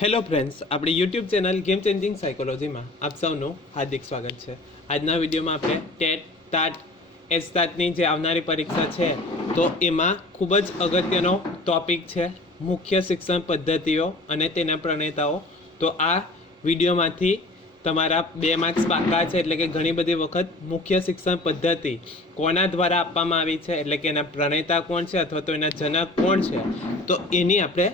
Hello friends, આપણી YouTube channel game changing સાયકોલોજીમાં આપ સૌનું હાર્દિક સ્વાગત છે। આજના વિડીયોમાં આપણે ટેટ ટાટ એસટાટની જે આવનારી પરીક્ષા છે તો એમાં ખૂબ જ અગત્યનો ટોપિક છે મુખ્ય શિક્ષણ પદ્ધતિઓ અને તેના પ્રણેતાઓ। તો આ વિડીયોમાંથી તમારા 2 માર્ક્સ પાકા છે, એટલે કે ઘણી બધી વખત મુખ્ય શિક્ષણ પદ્ધતિ કોના દ્વારા આપવામાં આવી છે, એટલે કે એના પ્રણેતા કોણ છે અથવા તો એના જનક કોણ છે, તો એની આપણે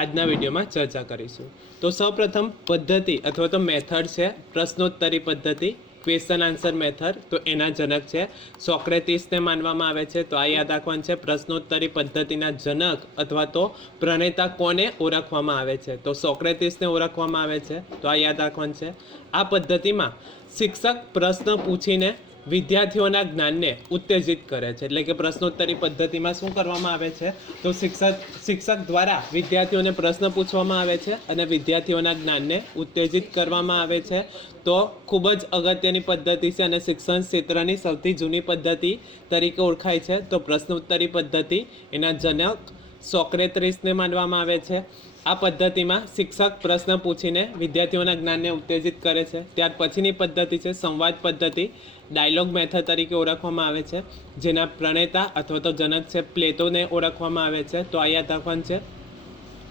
આજના વિડીયોમાં ચર્ચા કરીશું। તો સૌપ્રથમ પદ્ધતિ અથવા તો મેથડ છે પ્રશ્નોત્તરી પદ્ધતિ, ક્વેશ્ચન આન્સર મેથડ। તો એના જનક છે સોક્રેટિસને માનવામાં આવે છે। તો આ યાદ રાખવાનું છે, પ્રશ્નોત્તરી પદ્ધતિના જનક અથવા તો પ્રણેતા કોને ઓળખવામાં આવે છે, તો સોક્રેટિસને ઓળખવામાં આવે છે। તો આ યાદ રાખવાનું છે। આ પદ્ધતિમાં શિક્ષક પ્રશ્ન પૂછીને વિદ્યાર્થીઓના જ્ઞાનને ઉત્તેજિત કરે છે, એટલે કે પ્રશ્નોત્તરી પદ્ધતિમાં શું કરવામાં આવે છે, તો શિક્ષક દ્વારા વિદ્યાર્થીઓને પ્રશ્ન પૂછવામાં આવે છે અને વિદ્યાર્થીઓના જ્ઞાનને ઉત્તેજિત કરવામાં આવે છે। તો ખૂબ જ અગત્યની પદ્ધતિ છે અને શિક્ષણ ક્ષેત્રની સૌથી જૂની પદ્ધતિ તરીકે ઓળખાય છે। તો પ્રશ્નોત્તરી પદ્ધતિ એના જનક સોક્રેટિસને માનવામાં આવે છે। આ પદ્ધતિમાં શિક્ષક પ્રશ્ન પૂછીને વિદ્યાર્થીઓના જ્ઞાનને ઉત્તેજિત કરે છે। ત્યાર પછીની પદ્ધતિ છે સંવાદ પદ્ધતિ, ડાયલોગ મેથડ તરીકે ઓળખવામાં આવે છે, જેના પ્રણેતા અથવા તો જનક છે પ્લેટોને ઓળખવામાં આવે છે। તો આ યાદ રાખવાનું છે,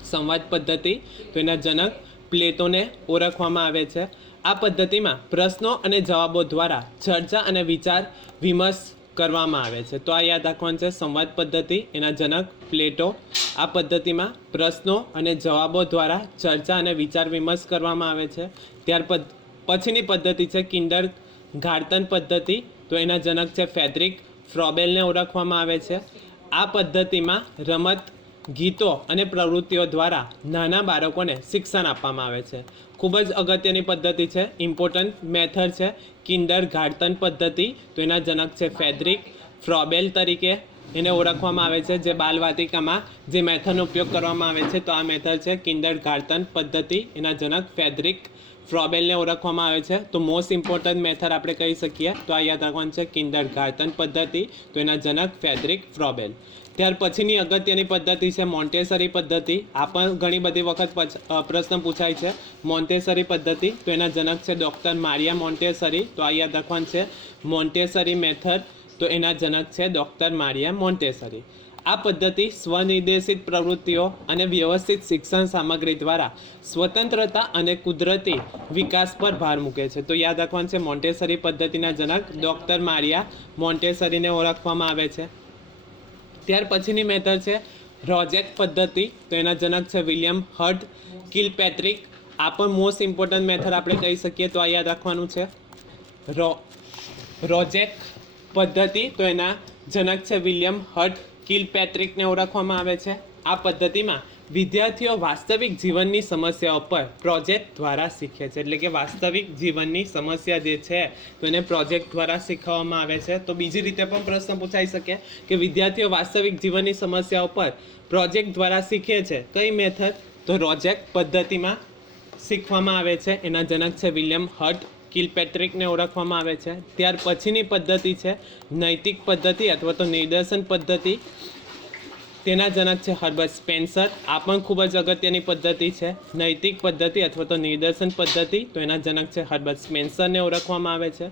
સંવાદ પદ્ધતિ તો એના જનક પ્લેટોને ઓળખવામાં આવે છે। આ પદ્ધતિમાં પ્રશ્નો અને જવાબો દ્વારા ચર્ચા અને વિચાર વિમર્શ કરવામાં આવે છે। તો આ યાદ રાખવાનું છે, સંવાદ પદ્ધતિ એના જનક પ્લેટો। આ પદ્ધતિમાં પ્રશ્નો અને જવાબો દ્વારા ચર્ચા અને વિચાર વિમર્શ કરવામાં આવે છે। ત્યાર પછીની પદ્ધતિ છે કિન્ડર ગાર્ટન પદ્ધતિ, તો એના જનક છે ફ્રેડરિક ફ્રોબેલને ઓળખવામાં આવે છે। આ પદ્ધતિમાં રમત, ગીતો અને પ્રવૃત્તિઓ દ્વારા નાના બાળકોને શિક્ષણ આપવામાં આવે છે। ખૂબ જ અગત્યની પદ્ધતિ છે, ઇમ્પોર્ટન્ટ મેથડ છે કિન્ડર ગાર્ટન પદ્ધતિ, તો એના જનક છે ફ્રેડરિક ફ્રોબેલ તરીકે એને ઓળખવામાં આવે છે। જે બાલવાટિકામાં જે મેથડનો ઉપયોગ કરવામાં આવે છે, તો આ મેથડ છે કિન્ડર ગાર્ટન પદ્ધતિ, એના જનક ફ્રેડરિક ફ્રોબેલને ઓળખવામાં આવે છે। તો મોસ્ટ ઇમ્પોર્ટન્ટ મેથડ આપણે કહી શકીએ, તો આ યાદ રાખવાનું છે કિન્ડર ગાર્ટન પદ્ધતિ, તો એના જનક ફ્રેડરિક ફ્રોબેલ। ત્યાર પછીની અગત્યની પદ્ધતિ છે મોન્ટેસરી પદ્ધતિ। આ પણ ઘણી બધી વખત પ્રશ્ન પૂછાય છે, મોન્ટેસરી પદ્ધતિ, તો એના જનક છે ડૉક્ટર મારિયા મોન્ટેસરી। તો આ યાદ રાખવાનું છે, મોન્ટેસરી મેથડ તો એના જનક છે ડૉક્ટર મારિયા મોન્ટેસરી। આ પદ્ધતિ સ્વનિર્દેશિત પ્રવૃત્તિઓ અને વ્યવસ્થિત શિક્ષણ સામગ્રી દ્વારા સ્વતંત્રતા અને કુદરતી વિકાસ પર ભાર મૂકે છે। તો યાદ રાખવાનું છે, મોન્ટેસરી પદ્ધતિના જનક ડૉક્ટર મારિયા મોન્ટેસરીને ઓળખવામાં આવે છે। ત્યાર પછીની મેથડ છે રોજેક પદ્ધતિ, તો એના જનક છે વિલિયમ હર્ટ કિલપેટ્રિક। આ પણ મોસ્ટ ઇમ્પોર્ટન્ટ મેથડ આપણે કહી શકીએ, તો આ યાદ રાખવાનું છે રોજેક પદ્ધતિ, તો એના જનક છે વિલિયમ હર્ટ કિલપેટ્રિકને ઓળખવામાં આવે છે। આ પદ્ધતિમાં વિદ્યાર્થીઓ વાસ્તવિક જીવનની સમસ્યાઓ પર પ્રોજેક્ટ દ્વારા શીખે છે, એટલે કે વાસ્તવિક જીવનની સમસ્યા જે છે તો એને પ્રોજેક્ટ દ્વારા શીખવવામાં આવે છે। તો બીજી રીતે પણ પ્રશ્ન પૂછાઈ શકે કે વિદ્યાર્થીઓ વાસ્તવિક જીવનની સમસ્યાઓ પર પ્રોજેક્ટ દ્વારા શીખે છે, કઈ મેથડ, તો રોજેક પદ્ધતિમાં શીખવામાં આવે છે। એના જનક છે વિલિયમ હર્ટ કિલપેટ્રિકને ઓળખવામાં આવે છે। ત્યાર પછીની પદ્ધતિ છે નૈતિક પદ્ધતિ અથવા તો નિદર્શન પદ્ધતિ, તેના જનક છે હર્બર્ટ સ્પેન્સર। આ પણ ખૂબ જ અગત્યની પદ્ધતિ છે, નૈતિક પદ્ધતિ અથવા તો નિદર્શન પદ્ધતિ, તો એના જનક છે હર્બર્ટ સ્પેન્સરને ઓળખવામાં આવે છે।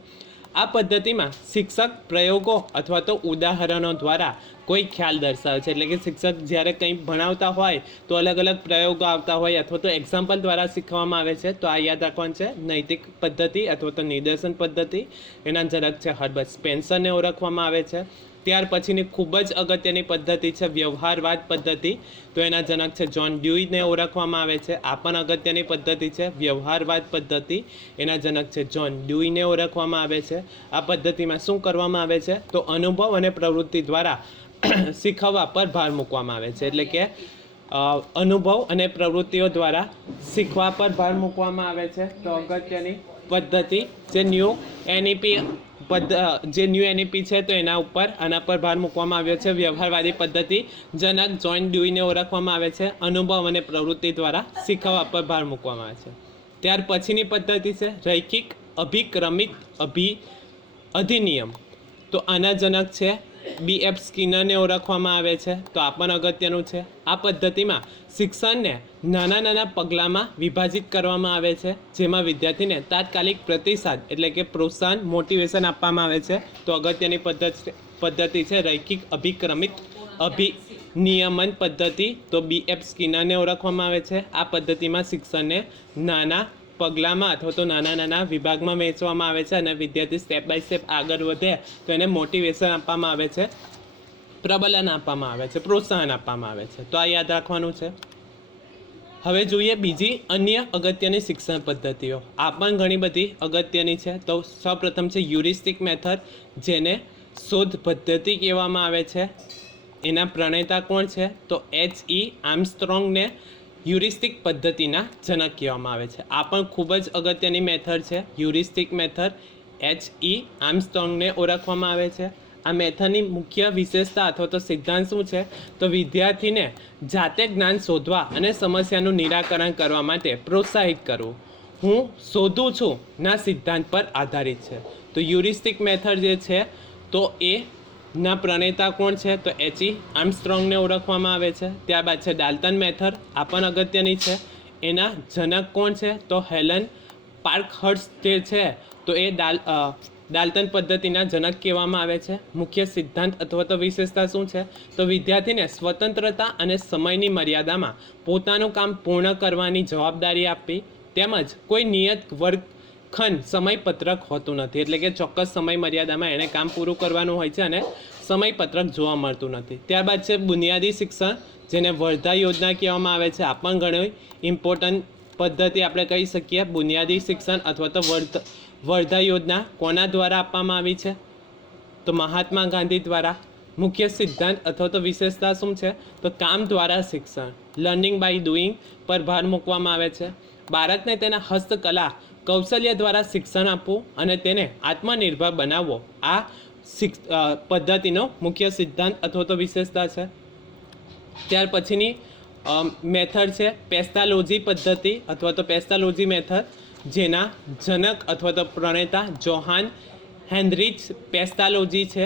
આ પદ્ધતિમાં શિક્ષક પ્રયોગો અથવા તો ઉદાહરણો દ્વારા કોઈ ખ્યાલ દર્શાવે છે, એટલે કે શિક્ષક જ્યારે કંઈ ભણાવતા હોય તો અલગ અલગ પ્રયોગો આવતા હોય અથવા તો એક્ઝામ્પલ દ્વારા શીખવામાં આવે છે। તો આ યાદ રાખવાનું છે, નૈતિક પદ્ધતિ અથવા તો નિદર્શન પદ્ધતિ, એના જનક છે હર્બર્ટ સ્પેન્સરને ઓળખવામાં આવે છે। ત્યાર પછીની ખૂબ જ અગત્યની પદ્ધતિ છે વ્યવહારવાદ પદ્ધતિ, તો એના જનક છે જ્હોન ડ્યુઈને ઓળખવામાં આવે છે। આ પણ અગત્યની પદ્ધતિ છે વ્યવહારવાદ પદ્ધતિ, એના જનક છે જ્હોન ડ્યુઈને ઓળખવામાં આવે છે। આ પદ્ધતિમાં શું કરવામાં આવે છે, તો અનુભવ અને પ્રવૃત્તિ દ્વારા શીખવવા પર ભાર મૂકવામાં આવે છે, એટલે કે અનુભવ અને પ્રવૃત્તિઓ દ્વારા શીખવા પર ભાર મૂકવામાં આવે છે। તો અગત્યની પદ્ધતિ જે ન્યૂ એનઈપી છે તો એના ઉપર આના પર ભાર મૂકવામાં આવ્યો છે। વ્યવહારવાદી પદ્ધતિ જનક જ્હોન ડ્યુઈને ઓળખવામાં આવે છે, અનુભવ અને પ્રવૃત્તિ દ્વારા શીખવવા પર ભાર મૂકવામાં આવે છે। ત્યાર પછીની પદ્ધતિ છે રૈખિક અભિક્રમિક અધિનિયમ, તો આના જનક છે BF સ્કિનરને ઓળખવામાં આવે છે, તો આ પણ અગત્યનું છે. આ પદ્ધતિમાં શિક્ષણને નાના નાના પગલાંમાં વિભાજિત કરવામાં આવે છે, જેમાં વિદ્યાર્થીને તાત્કાલિક પ્રતિસાદ એટલે કે પ્રોત્સાહન મોટિવેશન આપવામાં આવે છે. તો અગત્યની પદ્ધતિ છે રૈખિક અભિક્રમિત અભિનિયમન પદ્ધતિ. તો BF સ્કિનરને ઓળખવામાં આવે છે. આ પદ્ધતિમાં શિક્ષણને નાના પગલાંમાં અથવા તો નાના નાના વિભાગમાં વહેંચવામાં આવે છે અને વિદ્યાર્થી સ્ટેપ બાય સ્ટેપ આગળ વધે તો એને મોટિવેશન આપવામાં આવે છે, પ્રબલન આપવામાં આવે છે, પ્રોત્સાહન આપવામાં આવે છે. તો આ યાદ રાખવાનું છે. હવે જોઈએ બીજી અન્ય અગત્યની શિક્ષણ પદ્ધતિઓ. આ પણ ઘણી બધી અગત્યની છે. તો સૌપ્રથમ છે હ્યુરિસ્ટિક મેથડ, જેને શોધ પદ્ધતિ કહેવામાં આવે છે. એના પ્રણેતા કોણ છે? તો H.E. આર્મસ્ટ્રોંગને હ્યુરિસ્ટિક પદ્ધતિના જનક કહેવામાં આવે છે. આ પણ ખૂબ જ અગત્યની મેથડ છે. Heuristic method H.E. આર્મસ્ટ્રોંગને ઓળખવામાં આવે છે. આ મેથડની મુખ્ય વિશેષતા અથવા તો સિદ્ધાંત શું છે? તો વિદ્યાર્થીને જાતે જ્ઞાન શોધવા અને સમસ્યાનું નિરાકરણ કરવા માટે પ્રોત્સાહિત કરવું. હું શોધું છું ના સિદ્ધાંત પર આધારિત છે. તો હ્યુરિસ્ટિક મેથડ જે છે તો એ ના પ્રણેતા કોણ છે? તો H.E. આર્મસ્ટ્રોંગને ઓળખવામાં આવે છે. ત્યારબાદ છે ડાલ્ટન મેથડ. આ પણ અગત્યની છે. એના જનક કોણ છે? તો હેલન પાર્કહર્સ્ટ જે છે તો એ ડાલ્ટન પદ્ધતિના જનક કહેવામાં આવે છે. મુખ્ય સિદ્ધાંત અથવા તો વિશેષતા શું છે? તો વિદ્યાર્થીને સ્વતંત્રતા અને સમયની મર્યાદામાં પોતાનું કામ પૂર્ણ કરવાની જવાબદારી આપવી, તેમજ કોઈ નિયત વર્ગખંડ સમયપત્રક હોતું નથી. એટલે કે ચોક્કસ સમય મર્યાદામાં એણે કામ પૂરું કરવાનું હોય છે અને સમયપત્રક જોવા મળતું નથી. ત્યારબાદ છે બુનિયાદી શિક્ષણ, જેને વર્ધા યોજના કહેવામાં આવે છે. આ પણ ઘણી ઇમ્પોર્ટન્ટ પદ્ધતિ આપણે કહી શકીએ. બુનિયાદી શિક્ષણ અથવા તો વર્ધા યોજના કોના દ્વારા આપવામાં આવી છે? તો મહાત્મા ગાંધી દ્વારા. મુખ્ય સિદ્ધાંત અથવા તો વિશેષતા શું છે? તો કામ દ્વારા શિક્ષણ, લર્નિંગ બાય ડુઈંગ પર ભાર મૂકવામાં આવે છે. બાળકને તેના હસ્તકલા કૌશલ્ય દ્વારા શિક્ષણ આપવું અને તેને આત્મનિર્ભર બનાવવો, આ પદ્ધતિનો મુખ્ય સિદ્ધાંત અથવા તો વિશેષતા છે. ત્યાર પછીની મેથડ છે પેસ્ટાલોજી પદ્ધતિ અથવા તો પેસ્ટાલોજી મેથડ, જેના જનક અથવા તો પ્રણેતા જોહાન હેનરીચ પેસ્ટાલોજી છે.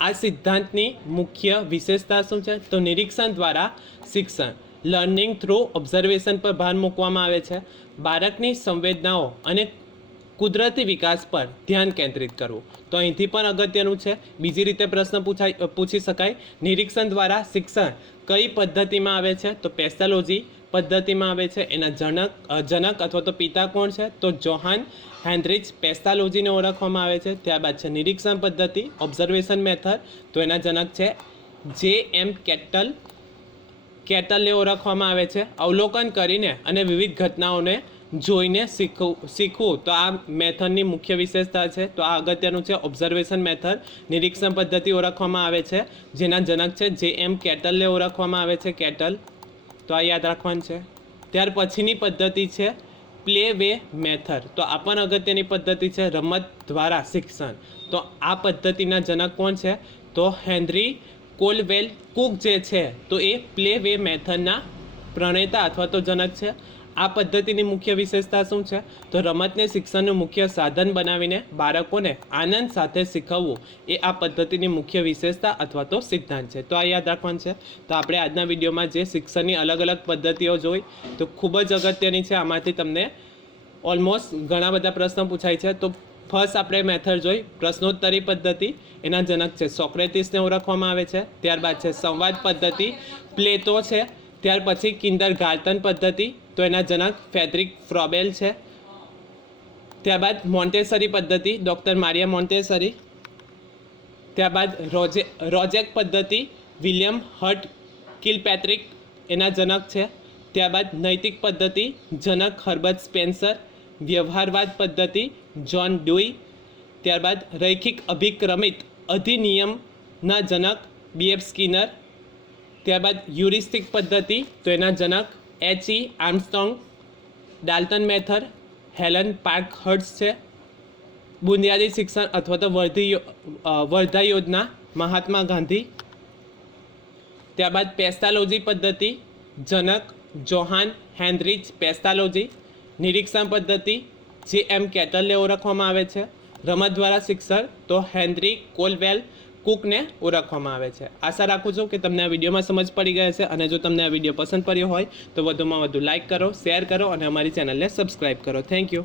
આ સિદ્ધાંતની મુખ્ય વિશેષતા શું છે? તો નિરીક્ષણ દ્વારા શિક્ષણ, લર્નિંગ થ્રુ ઓબ્ઝર્વેશન પર ભાર મૂકવામાં આવે છે. બાળકની સંવેદનાઓ અને કુદરતી વિકાસ પર ધ્યાન કેન્દ્રિત કરવું. તો અહીંથી પણ અગત્યનું છે. બીજી રીતે પ્રશ્ન પૂછી શકાય, નિરીક્ષણ દ્વારા શિક્ષણ કઈ પદ્ધતિમાં આવે છે? તો પેસ્ટાલોજી પદ્ધતિમાં આવે છે. એના જનક અથવા તો પિતા કોણ છે? તો જોહાન હેનરીચ પેસ્ટાલોજીને ઓળખવામાં આવે છે. ત્યારબાદ છે નિરીક્ષણ પદ્ધતિ, ઓબ્ઝર્વેશન મેથડ, તો એના જનક છે J.M. કેટલને ઓળખવામાં આવે છે. અવલોકન કરીને અને વિવિધ ઘટનાઓને જોઈને શીખવું, તો આ મેથડની મુખ્ય વિશેષતા છે. તો આ અગત્યનું છે ઓબ્ઝર્વેશન મેથડ. નિરીક્ષણ પદ્ધતિ ઓળખવામાં આવે છે, જેના જનક છે J.M. કેટલને ઓળખવામાં આવે છે. કેટલ. તો આ યાદ રાખવાનું છે. ત્યાર પછીની પદ્ધતિ છે પ્લે વે મેથડ. તો આ પણ અગત્યની પદ્ધતિ છે, રમત દ્વારા શિક્ષણ. તો આ પદ્ધતિના જનક કોણ છે? તો હેનરી કોલવેલ કુક જે છે તો એ પ્લે વે મેથડના પ્રણેતા અથવા તો જનક છે. આ પદ્ધતિની મુખ્ય વિશેષતા શું છે? તો રમતને શિક્ષણનું મુખ્ય સાધન બનાવીને બાળકોને આનંદ સાથે શીખવવું, એ આ પદ્ધતિની મુખ્ય વિશેષતા અથવા તો સિદ્ધાંત છે. તો આ યાદ રાખવાનું છે. તો આપણે આજના વિડીયોમાં જે શિક્ષણની અલગ અલગ પદ્ધતિઓ જોઈ, તો ખૂબ જ અગત્યની છે. આમાંથી તમને ઓલમોસ્ટ ઘણા બધા પ્રશ્નો પૂછાય છે. તો ફર્સ્ટ આપણે મેથડ જોઈ પ્રશ્નોત્તરી પદ્ધતિ. એના જનક છે સોક્રેટિસને ઓળખવામાં આવે છે. ત્યારબાદ છે સંવાદ પદ્ધતિ, પ્લેટો છે. ત્યાર પછી કિન્ડરગાર્ટન પદ્ધતિ, તો એના જનક ફ્રેડરિક ફ્રોબેલ છે. ત્યારબાદ મોન્ટેસરી પદ્ધતિ, ડૉક્ટર મારિયા મોન્ટેસરી. ત્યારબાદ રોજેક પદ્ધતિ, વિલિયમ હર્ટ કિલપેટ્રિક એના જનક છે. ત્યારબાદ નૈતિક પદ્ધતિ, જનક હર્બર્ટ સ્પેન્સર. વ્યવહારવાદ પદ્ધતિ, જ્હોન ડ્યુઈ. ત્યારબાદ રૈખિક અભિક્રમિત અધિનિયમના જનક BF સ્કિનર. ત્યારબાદ હ્યુરિસ્ટિક પદ્ધતિ, તો એના જનક H.E. Armstrong. Dalton method, Helen Parkhurst છે. બુનિયાદી શિક્ષણ અથવા તો વર્ધા યોજના, મહાત્મા ગાંધી. ત્યારબાદ પેસ્ટાલોજી પદ્ધતિ, જનક જોહાન હેનરીચ પેસ્ટાલોજી. નિરીક્ષણ પદ્ધતિ, J.M. કેટલને ઓળખવામાં આવે છે. રમત દ્વારા શિક્ષણ, તો હેનરી કોલવેલ કુકને ઓળખવામાં આવે છે. આશા રાખું છું કે તમને આ વિડીયોમાં સમજ પડી ગઈ હશે, અને જો તમને આ વિડીયો પસંદ પડ્યો હોય તો વધુમાં વધુ લાઇક કરો, શેર કરો અને અમારી ચેનલને સબસ્ક્રાઈબ કરો. Thank you.